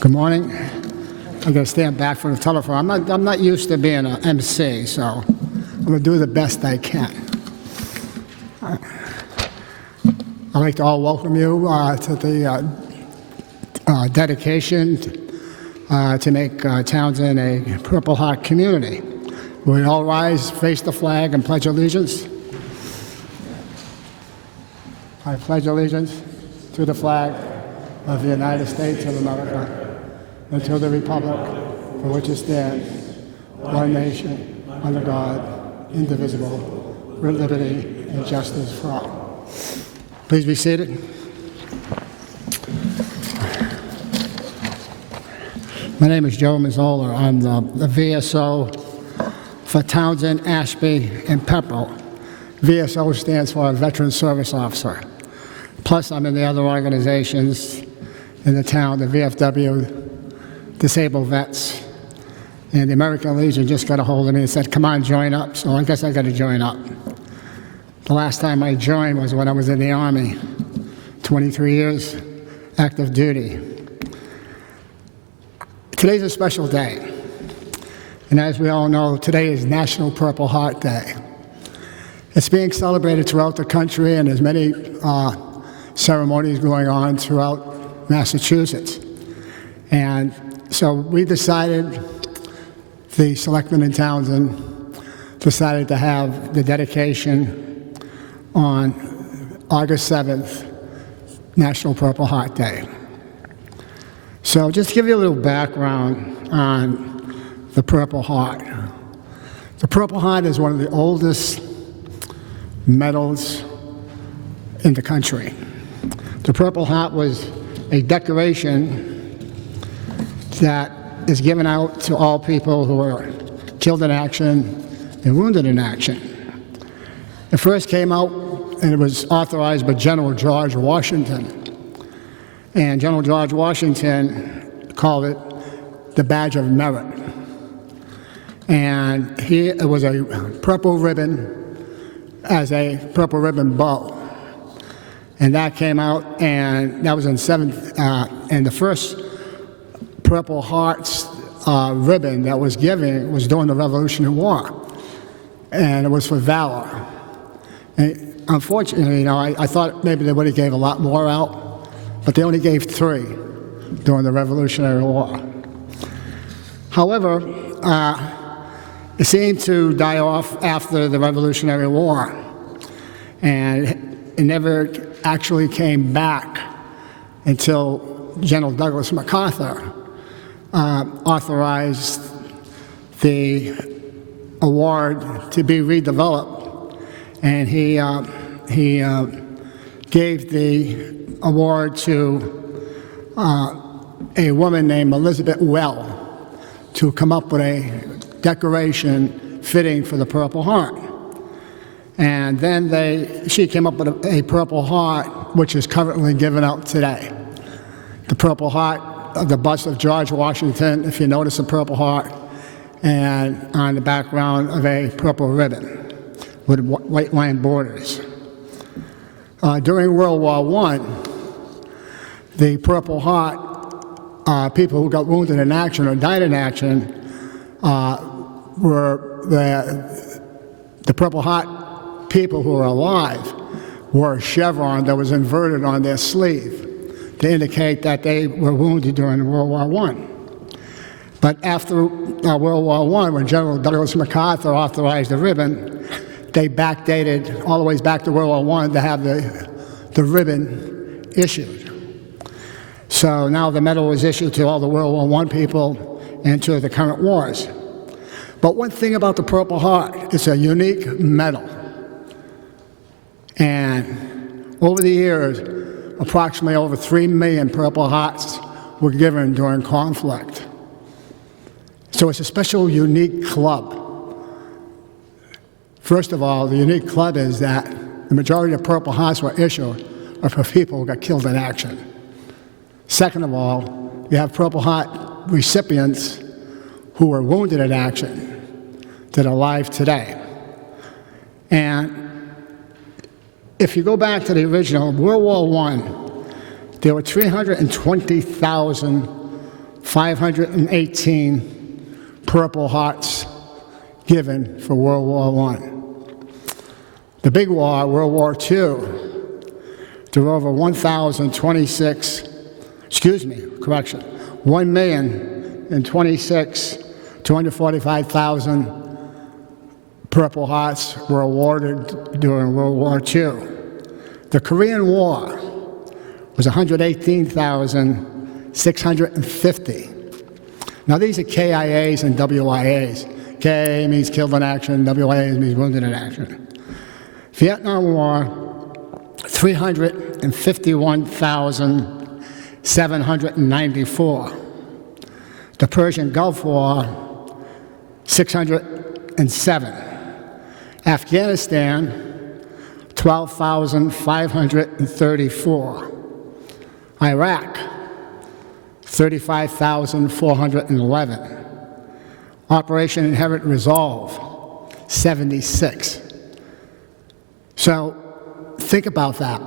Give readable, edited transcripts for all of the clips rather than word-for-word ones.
Good morning. I'm going to stand back from the telephone. I'm not used to being an MC, so I'm going to do the best I can. I'd like to all welcome you to the dedication to make Townsend a Purple Heart community. Will we all rise, face the flag, and pledge allegiance? I pledge allegiance to the flag of the United States of America and to the republic for which it stands, one nation, under God, indivisible, with liberty and justice for all. Please be seated. My name is Joe Mazzola. I'm the VSO for Townsend, Ashby, and Pepperell. VSO stands for Veteran Service Officer. Plus, I'm in the other organizations in the town, the VFW, Disabled Vets, and the American Legion just got a hold of me and said, come on, join up. So I guess I got to join up. The last time I joined was when I was in the Army, 23 years, active duty. Today's a special day. And as we all know, today is National Purple Heart Day. It's being celebrated throughout the country, and there's many ceremonies going on throughout Massachusetts. And so we decided, the selectmen in Townsend decided to have the dedication on August 7th, National Purple Heart Day. So just to give you a little background on the Purple Heart. The Purple Heart is one of the oldest medals in the country. The Purple Heart was a decoration that is given out to all people who were killed in action and wounded in action. It first came out and it was authorized by General George Washington. And General George Washington called it the Badge of Merit. And it was a purple ribbon as a purple ribbon bow. And that came out, and that was in and the first Purple Hearts ribbon that was given was during the Revolutionary War, and it was for valor. And unfortunately, I thought maybe they would have gave a lot more out, but they only gave 3 during the Revolutionary War. However, it seemed to die off after the Revolutionary War, and it never actually came back until General Douglas MacArthur authorized the award to be redeveloped, and he gave the award to a woman named Elizabeth Well to come up with a decoration fitting for the Purple Heart. And then she came up with a Purple Heart, which is currently given out today. The Purple Heart of the bust of George Washington, if you notice a Purple Heart, and on the background of a purple ribbon with white line borders. During World War I, the Purple Heart, people who got wounded in action or died in action, were the Purple Heart people who were alive wore a chevron that was inverted on their sleeve to indicate that they were wounded during World War I. But after World War I, when General Douglas MacArthur authorized the ribbon, they backdated all the way back to World War I to have the ribbon issued. So now the medal was issued to all the World War I people and to the current wars. But one thing about the Purple Heart, it's a unique medal. And over the years, approximately over 3 million Purple Hearts were given during conflict. So it's a special, unique club. First of all, the unique club is that the majority of Purple Hearts were issued are for people who got killed in action. Second of all, you have Purple Heart recipients who were wounded in action that are alive today. And if you go back to the original World War I, there were 320,000 518 Purple Hearts given for World War I. The big war, World War II, there were over 1,045,000 Purple Hearts were awarded during World War II. The Korean War was 118,650. Now these are KIAs and WIAs. K means killed in action, WIA means wounded in action. Vietnam War, 351,794. The Persian Gulf War, 607. Afghanistan, 12,534. Iraq, 35,411. Operation Inherent Resolve, 76. So think about that.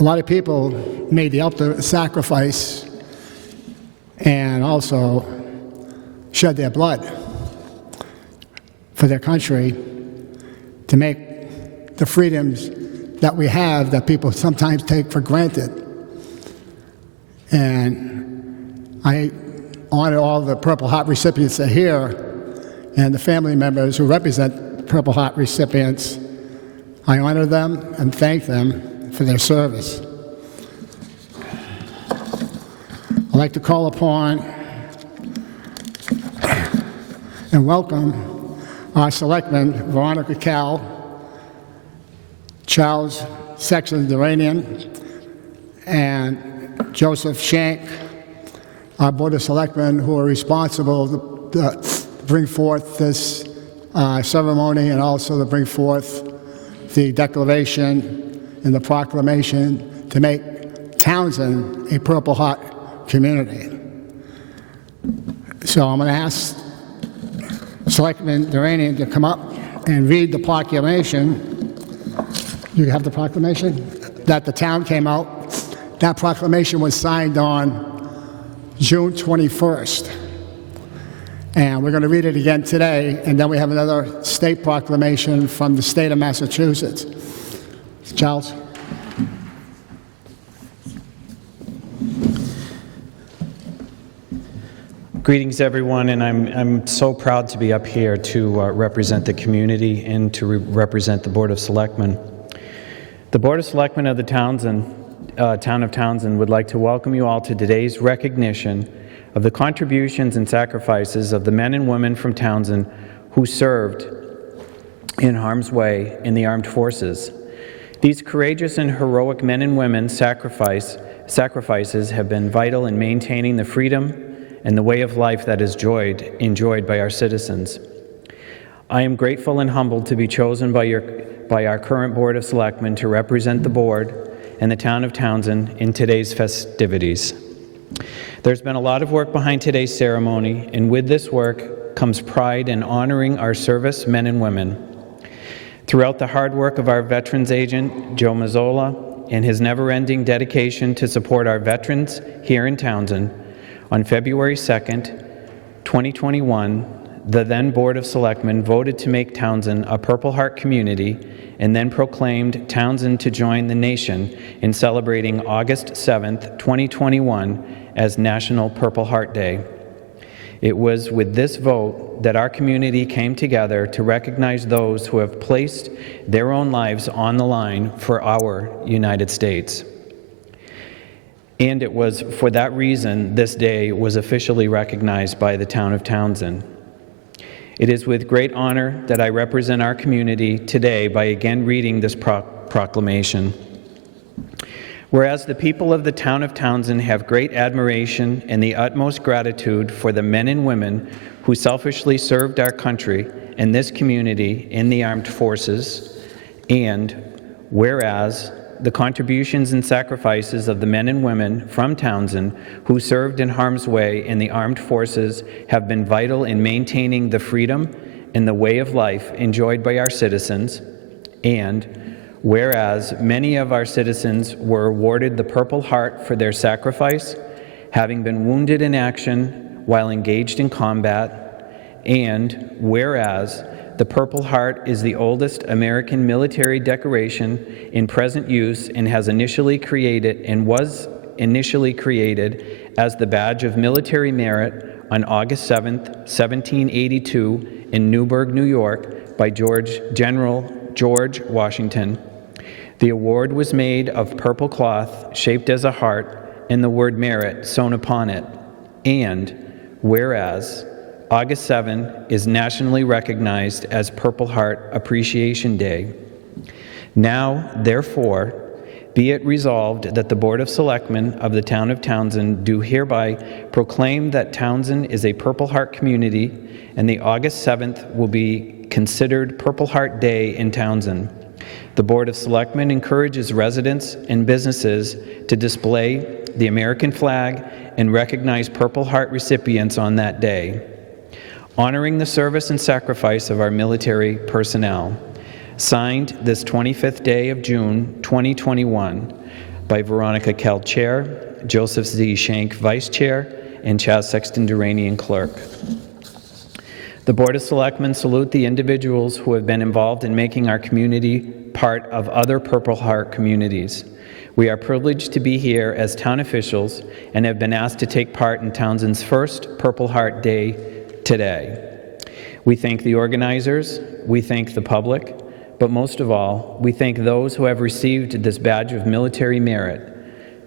A lot of people made the ultimate sacrifice and also shed their blood for their country to make the freedoms that we have that people sometimes take for granted. And I honor all the Purple Heart recipients that are here and the family members who represent Purple Heart recipients. I honor them and thank them for their service. I'd like to call upon and welcome our selectmen, Veronica Cal, Charles Sexton-Duranian, and Joseph Shank, our Board of Selectmen who are responsible to bring forth this ceremony and also to bring forth the declaration and the proclamation to make Townsend a Purple Heart community. So I'm going to ask Selectman Duranian to come up and read the proclamation. You have the proclamation that the town came out. That proclamation was signed on June 21st. And we're going to read it again today, and then we have another state proclamation from the state of Massachusetts. Charles? Greetings, everyone, and I'm so proud to be up here to represent the community and to represent the Board of Selectmen. The Board of Selectmen of the town of Townsend would like to welcome you all to today's recognition of the contributions and sacrifices of the men and women from Townsend who served in harm's way in the armed forces. These courageous and heroic men and women's sacrifices have been vital in maintaining the freedom and the way of life that is enjoyed by our citizens. I am grateful and humbled to be chosen by our current Board of Selectmen to represent the Board and the town of Townsend in today's festivities. There's been a lot of work behind today's ceremony, and with this work comes pride in honoring our service men and women. Throughout the hard work of our Veterans Agent, Joe Mazzola, and his never-ending dedication to support our veterans here in Townsend, on February 2nd, 2021, the then Board of Selectmen voted to make Townsend a Purple Heart community and then proclaimed Townsend to join the nation in celebrating August 7th, 2021 as National Purple Heart Day. It was with this vote that our community came together to recognize those who have placed their own lives on the line for our United States. And it was for that reason this day was officially recognized by the town of Townsend. It is with great honor that I represent our community today by again reading this proclamation. Whereas the people of the town of Townsend have great admiration and the utmost gratitude for the men and women who selfishly served our country and this community in the armed forces, and whereas the contributions and sacrifices of the men and women from Townsend who served in harm's way in the armed forces have been vital in maintaining the freedom and the way of life enjoyed by our citizens, and whereas many of our citizens were awarded the Purple Heart for their sacrifice, having been wounded in action while engaged in combat, and whereas the Purple Heart is the oldest American military decoration in present use and was initially created as the badge of military merit on August 7, 1782 in Newburgh, New York by General George Washington. The award was made of purple cloth shaped as a heart and the word merit sewn upon it. And whereas August 7 is nationally recognized as Purple Heart Appreciation Day. Now, therefore, be it resolved that the Board of Selectmen of the Town of Townsend do hereby proclaim that Townsend is a Purple Heart community, and the August 7th will be considered Purple Heart Day in Townsend. The Board of Selectmen encourages residents and businesses to display the American flag and recognize Purple Heart recipients on that day, honoring the service and sacrifice of our military personnel. Signed this 25th day of June 2021 by Veronica Kell, Chair, Joseph Z. Shank, Vice Chair, and Chaz Sexton Duranian, Clerk. The Board of Selectmen salute the individuals who have been involved in making our community part of other Purple Heart communities. We are privileged to be here as town officials and have been asked to take part in Townsend's first Purple Heart Day today. We thank the organizers, we thank the public, but most of all, we thank those who have received this badge of military merit.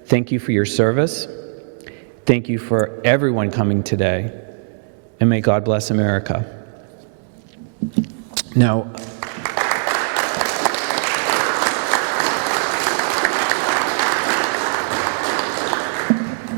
Thank you for your service. Thank you for everyone coming today. And may God bless America. Now,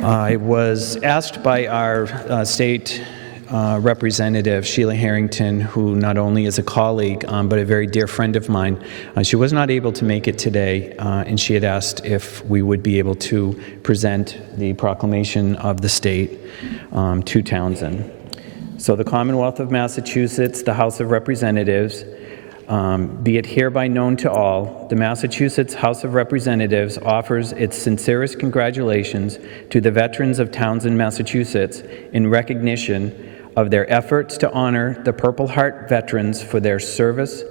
I was asked by our state Representative Sheila Harrington, who not only is a colleague but a very dear friend of mine. She was not able to make it today, and she had asked if we would be able to present the proclamation of the state to Townsend. So the Commonwealth of Massachusetts, the House of Representatives, be it hereby known to all, the Massachusetts House of Representatives offers its sincerest congratulations to the veterans of Townsend, Massachusetts, in recognition of their efforts to honor the Purple Heart veterans for their service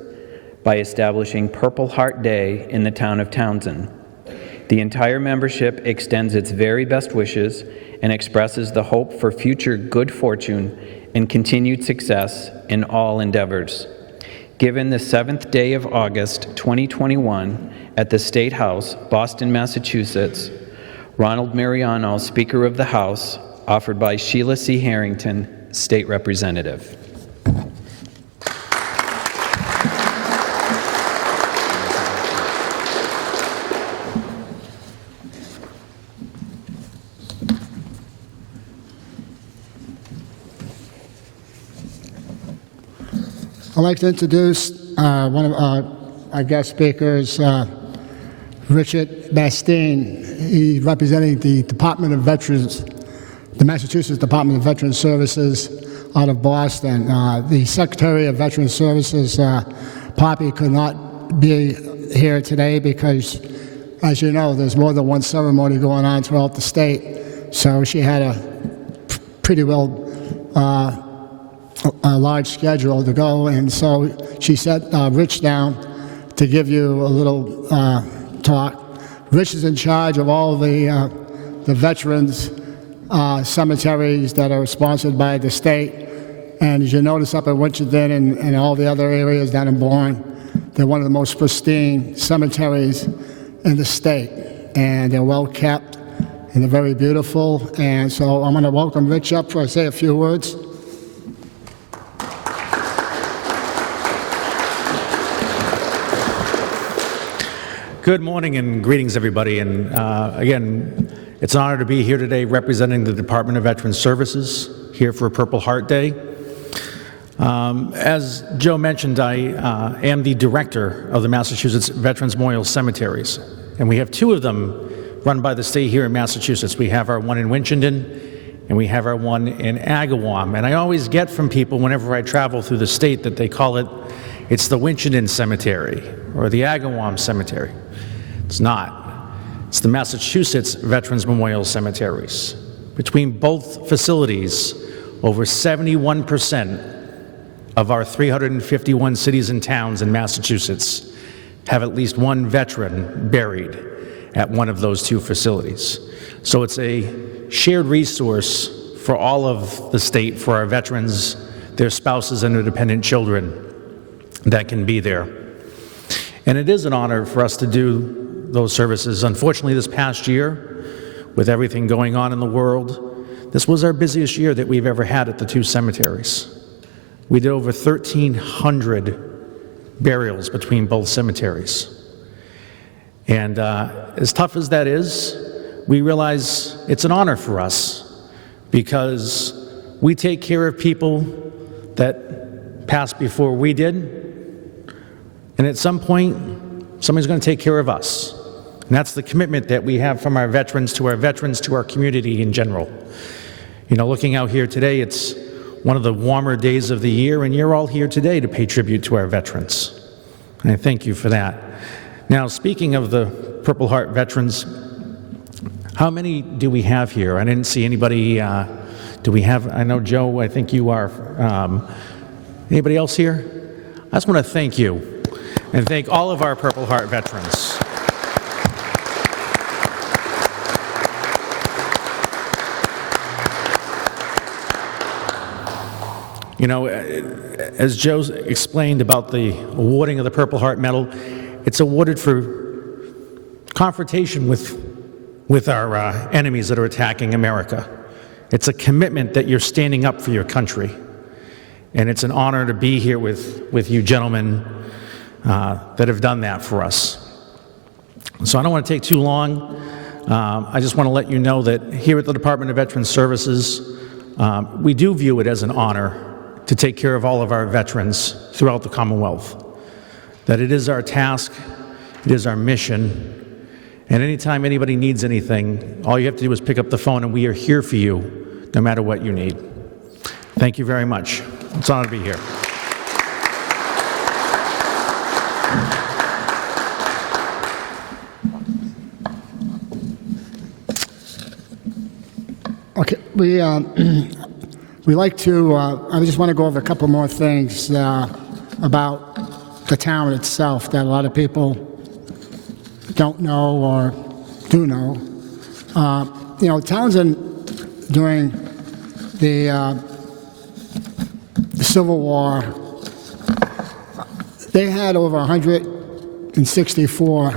by establishing Purple Heart Day in the town of Townsend. The entire membership extends its very best wishes and expresses the hope for future good fortune and continued success in all endeavors. Given the 7th day of August 2021 at the State House, Boston, Massachusetts, Ronald Mariano, Speaker of the House, offered by Sheila C. Harrington, State Representative. I'd like to introduce one of our guest speakers, Richard Bastine. He's representing the Department of Veterans, the Massachusetts Department of Veterans Services out of Boston. The Secretary of Veterans Services, Poppy, could not be here today because, as you know, there's more than one ceremony going on throughout the state. So she had a pretty well a large schedule to go, and so she set Rich down to give you a little talk. Rich is in charge of all the veterans cemeteries that are sponsored by the state, and as you notice up at Winchendon and all the other areas down in Bourne, they're one of the most pristine cemeteries in the state, and they're well kept and they're very beautiful. And so I'm going to welcome Rich up for say a few words. Good morning and greetings, everybody. And again, it's an honor to be here today representing the Department of Veterans Services here for Purple Heart Day. As Joe mentioned, I am the director of the Massachusetts Veterans Memorial Cemeteries, and we have two of them run by the state here in Massachusetts. We have our one in Winchendon, and we have our one in Agawam. And I always get from people whenever I travel through the state that they call it's the Winchendon Cemetery or the Agawam Cemetery. It's not. It's the Massachusetts Veterans Memorial Cemeteries. Between both facilities, over 71% of our 351 cities and towns in Massachusetts have at least one veteran buried at one of those two facilities. So it's a shared resource for all of the state, for our veterans, their spouses, and their dependent children that can be there. And it is an honor for us to do those services. Unfortunately, this past year, with everything going on in the world, this was our busiest year that we've ever had at the two cemeteries. We did over 1,300 burials between both cemeteries. And as tough as that is, we realize it's an honor for us because we take care of people that passed before we did, and at some point, somebody's going to take care of us. And that's the commitment that we have from our veterans, to our community in general. You know, looking out here today, it's one of the warmer days of the year, and you're all here today to pay tribute to our veterans. And I thank you for that. Now, speaking of the Purple Heart veterans, how many do we have here? I didn't see anybody. Do we have, I know Joe, I think you are. Anybody else here? I just want to thank you and thank all of our Purple Heart veterans. You know, as Joe explained about the awarding of the Purple Heart Medal, it's awarded for confrontation with our enemies that are attacking America. It's a commitment that you're standing up for your country. And it's an honor to be here with you gentlemen that have done that for us. So I don't want to take too long. I just want to let you know that here at the Department of Veterans Services, we do view it as an honor to take care of all of our veterans throughout the Commonwealth. That it is our task, it is our mission, and anytime anybody needs anything, all you have to do is pick up the phone and we are here for you, no matter what you need. Thank you very much. It's an honor to be here. Okay, we like to, I just want to go over a couple more things about the town itself that a lot of people don't know or do know. You know, Townsend, during the Civil War, they had over 164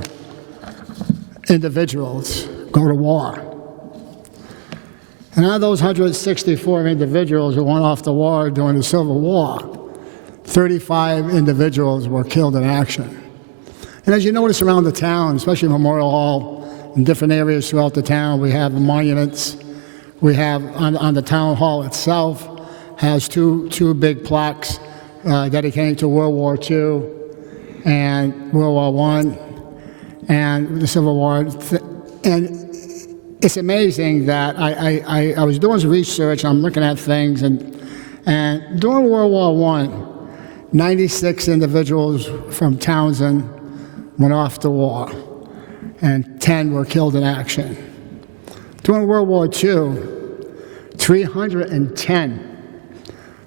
individuals go to war. And out of those 164 individuals who went off to war during the Civil War, 35 individuals were killed in action. And as you notice around the town, especially Memorial Hall, in different areas throughout the town, we have monuments. We have, on the town hall itself, has two big plaques dedicated to World War II and World War I and the Civil War. And it's amazing that I was doing some research, I'm looking at things, and during World War I, 96 individuals from Townsend went off to war, and 10 were killed in action. During World War II, 310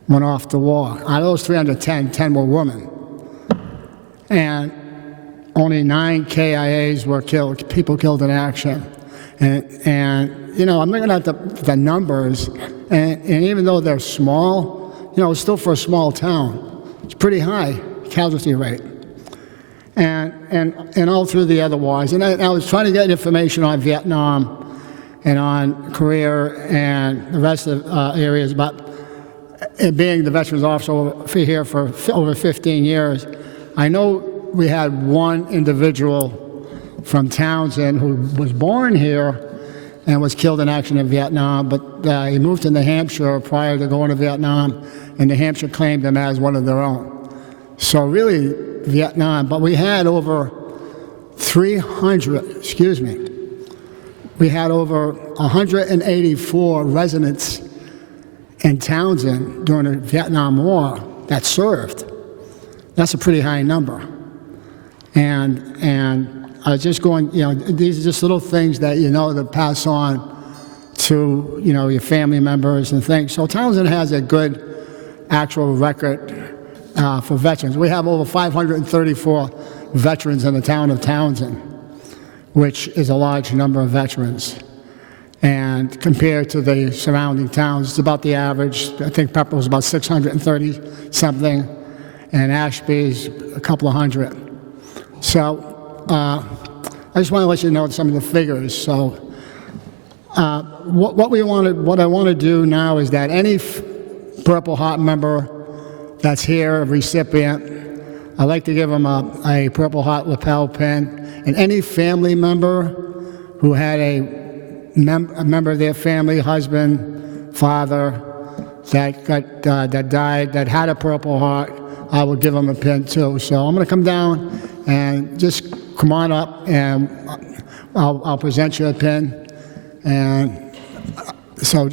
went off to war. Out of those 310, 10 were women. And only 9 KIAs were killed, people killed in action. And you know, I'm looking at the numbers, and even though they're small, you know, still for a small town, it's pretty high casualty rate. And all through the other wars. And I was trying to get information on Vietnam and on Korea and the rest of areas, but being the veterans officer here for over 15 years, I know we had one individual from Townsend who was born here and was killed in action in Vietnam, but he moved to New Hampshire prior to going to Vietnam, and New Hampshire claimed him as one of their own. So really, Vietnam, but we had over 184 residents in Townsend during the Vietnam War that served. That's a pretty high number. And I was just going, you know, these are just little things that you know to pass on to, your family members and things. So Townsend has a good actual record for veterans. We have over 534 veterans in the town of Townsend, which is a large number of veterans. And compared to the surrounding towns, it's about the average. I think Pepperell's about 630-something, and Ashby's a couple of hundred. So I just want to let you know some of the figures. So what I want to do now is that any Purple Heart member that's here, a recipient, I'd like to give them a Purple Heart lapel pin. And any family member who had a member of their family, husband, father, that died, that had a Purple Heart, I will give them a pin too. So I'm going to come down and just come on up, and I'll present you a pin. And so.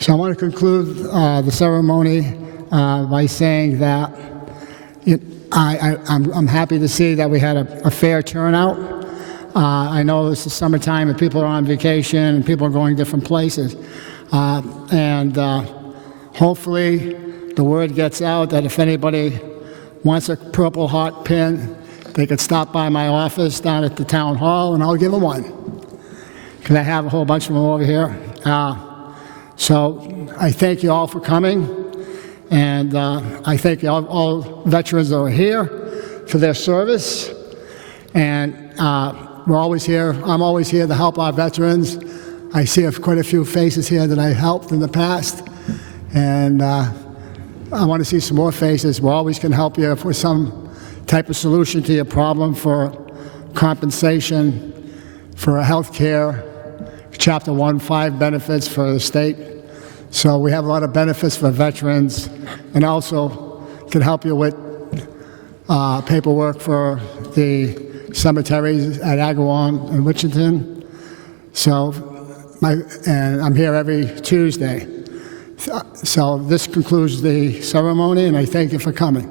So I want to conclude the ceremony by saying that I'm happy to see that we had a fair turnout. I know this is summertime and people are on vacation and people are going different places. And hopefully the word gets out that if anybody wants a Purple Heart pin, they could stop by my office down at the town hall and I'll give them one. Because I have a whole bunch of them over here. So I thank you all for coming, and I thank all veterans that are here for their service. And we're always here. I'm always here to help our veterans. I see quite a few faces here that I helped in the past, and I want to see some more faces. We always can help you with some type of solution to your problem for compensation, for health care, Chapter 1.5 benefits for the state. So we have a lot of benefits for veterans, and also can help you with paperwork for the cemeteries at Agawam and Wichita. So, and I'm here every Tuesday. So this concludes the ceremony, and I thank you for coming.